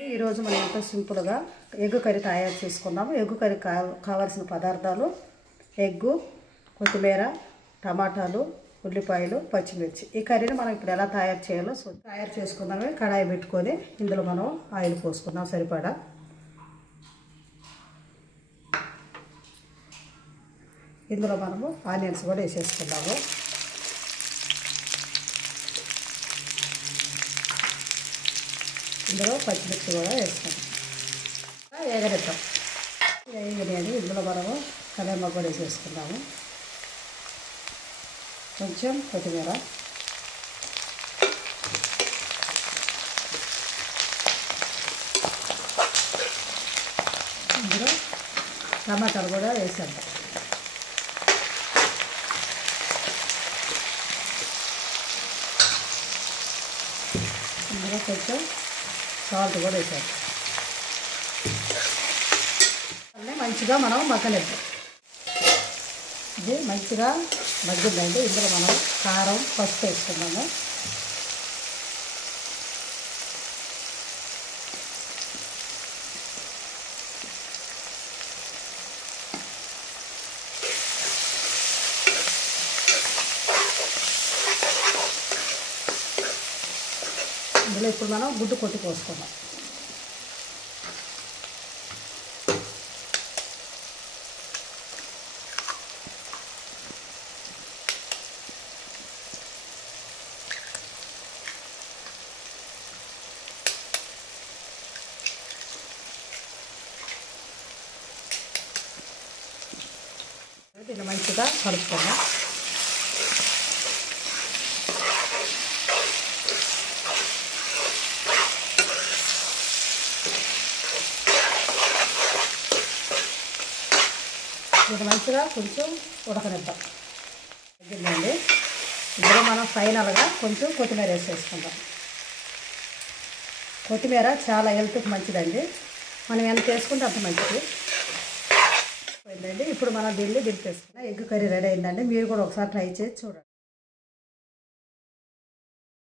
ఈరోజు మనం ఎంతో సింపుల్గా ఎగ్ కర్రీ తయారు చేసుకుందాము. ఎగ్ కర్రీ కావాల్సిన పదార్థాలు ఎగ్గు, కొత్తిమీర, టమాటాలు, ఉల్లిపాయలు, పచ్చిమిర్చి. ఈ కర్రీని మనం ఇప్పుడు ఎలా తయారు చేయాలో తయారు చేసుకుందాము. కడాయి పెట్టుకొని ఇందులో మనం ఆయిల్ పోసుకుందాం సరిపడా. ఇందులో మనము ఆనియన్స్ కూడా వేసేసుకుందాము. ఇందులో పచ్చిమిర్చి కూడా వేసుకుందాం. ఎగరెత్తాం వేయని ఇందులో మనము కలేమాకు కూడా వేసేసుకుందాము. కొంచెం కొత్తిమీర, ఇందులో టమాటాలు కూడా వేసేద్దాం. ఇందులో కొంచెం సాల్ట్ కూడా వేసాం. అన్నీ మంచిగా మనం మగ్గనిద్దాం. ఇది మంచిగా మగ్గిందండి. ఇందులో మనం కారం, పసుపు వేసుకున్నాము. ఇందులో ఇప్పుడు మనం గుడ్డు కొట్టి పోసుకుందాం. దీన్ని మంచిగా కలుపుకుందాం. ఇది మంచిగా కొంచెం ఉడకనిద్దాం. తగ్గిందండి. ఇందులో మనం ఫైనల్గా కొంచెం కొత్తిమీర వేసేసుకుందాం. కొత్తిమీర చాలా హెల్త్కి మంచిదండి. మనం ఎంత వేసుకుంటే అంత మంచిది. పోయిందండి. ఇప్పుడు మనం దీన్ని దింపేసుకున్నాం. ఎగ్ కర్రీ రెడీ అయిందండి. మీరు కూడా ఒకసారి ట్రై చేసి చూడండి.